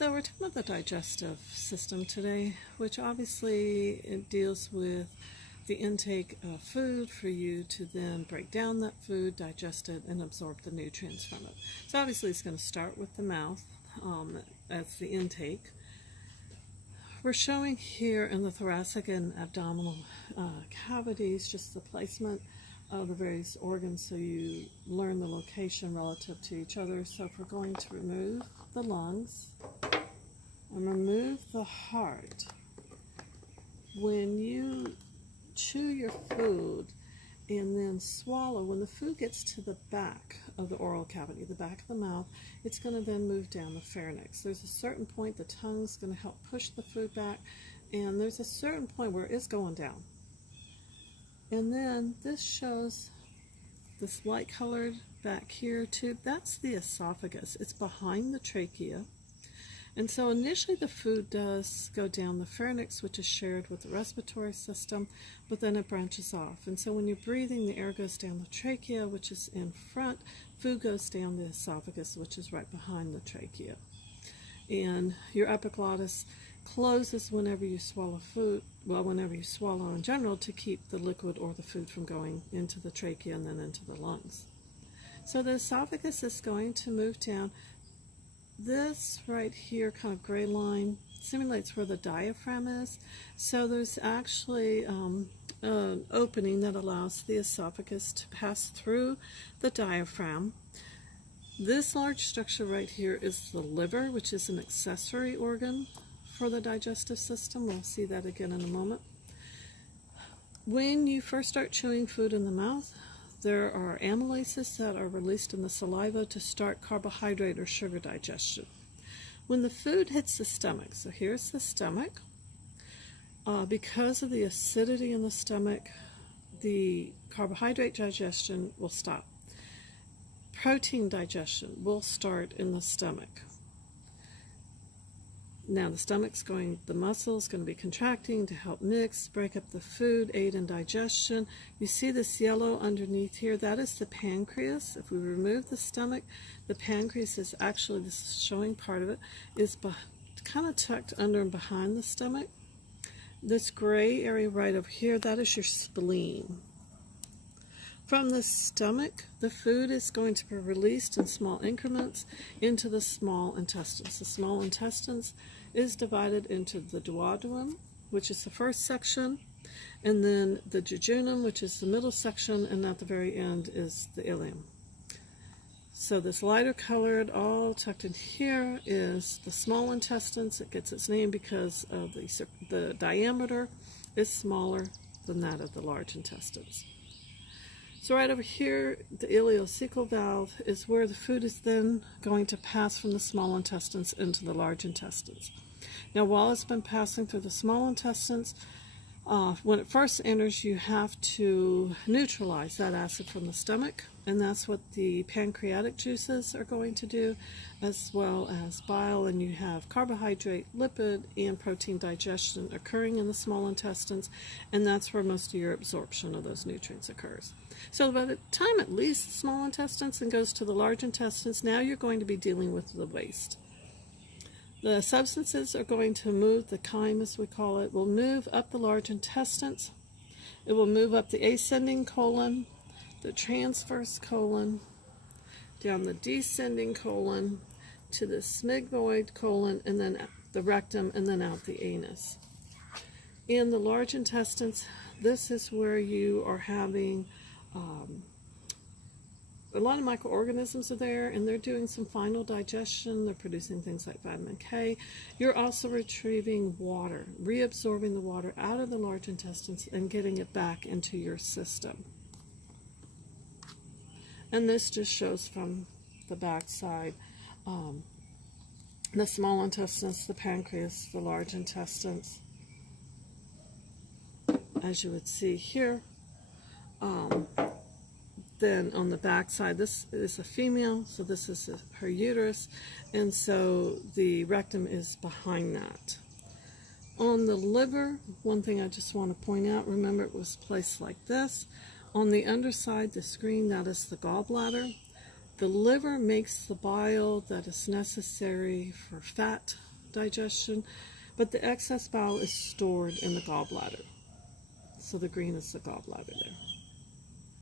So we're talking about the digestive system today, which obviously it deals with the intake of food for you to then break down that food, digest it, and absorb the nutrients from it. So obviously it's going to start with the mouth as the intake. We're showing here in the thoracic and abdominal cavities just the placement of the various organs so you learn the location relative to each other. So if we're going to remove the lungs and remove the heart, when you chew your food and then swallow, when the food gets to the back of the oral cavity, the back of the mouth, it's going to then move down the pharynx. There's a certain point the tongue's going to help push the food back, and there's a certain point where it's going down. And then this shows this light colored back here tube. That's the esophagus. It's behind the trachea. And so initially the food does go down the pharynx, which is shared with the respiratory system, but then it branches off. And so when you're breathing, the air goes down the trachea, which is in front. Food goes down the esophagus, which is right behind the trachea. And your epiglottis closes whenever you swallow food, well, whenever you swallow in general, to keep the liquid or the food from going into the trachea and then into the lungs. So the esophagus is going to move down. This right here, kind of gray line, simulates where the diaphragm is. So there's actually an opening that allows the esophagus to pass through the diaphragm. This large structure right here is the liver, which is an accessory organ for the digestive system. We'll see that again in a moment. When you first start chewing food in the mouth, there are amylases that are released in the saliva to start carbohydrate or sugar digestion. When the food hits the stomach, so here's the stomach, because of the acidity in the stomach, the carbohydrate digestion will stop. Protein digestion will start in the stomach. Now the muscle's going to be contracting to help mix, break up the food, aid in digestion. You see this yellow underneath here, that is the pancreas. If we remove the stomach, the pancreas is actually, this is showing part of it, is kind of tucked under and behind the stomach. This gray area right over here, that is your spleen. From the stomach, the food is going to be released in small increments into the small intestines. The small intestines is divided into the duodenum, which is the first section, and then the jejunum, which is the middle section, and at the very end is the ileum. So this lighter colored, all tucked in here, is the small intestines. It gets its name because of the diameter is smaller than that of the large intestines. So right over here, the ileocecal valve is where the food is then going to pass from the small intestines into the large intestines. Now, while it's been passing through the small intestines, when it first enters, you have to neutralize that acid from the stomach, and that's what the pancreatic juices are going to do, as well as bile, and you have carbohydrate, lipid, and protein digestion occurring in the small intestines, and that's where most of your absorption of those nutrients occurs. So by the time it leaves the small intestines and goes to the large intestines, now you're going to be dealing with the waste. The substances are going to move, the chyme as we call it, will move up the large intestines. It will move up the ascending colon, the transverse colon, down the descending colon, to the smygmoid colon, and then the rectum, and then out the anus. In the large intestines, this is where you are having a lot of microorganisms are there, and they're doing some final digestion. They're producing things like vitamin K. You're also retrieving water, reabsorbing the water out of the large intestines and getting it back into your system. And this just shows from the back side the small intestines, the pancreas, the large intestines. As you would see here, then on the back side, this is a female, so this is her uterus, and so the rectum is behind that. On the liver, one thing I just want to point out, remember it was placed like this. On the underside, the screen, that is the gallbladder. The liver makes the bile that is necessary for fat digestion, but the excess bile is stored in the gallbladder. So the green is the gallbladder there.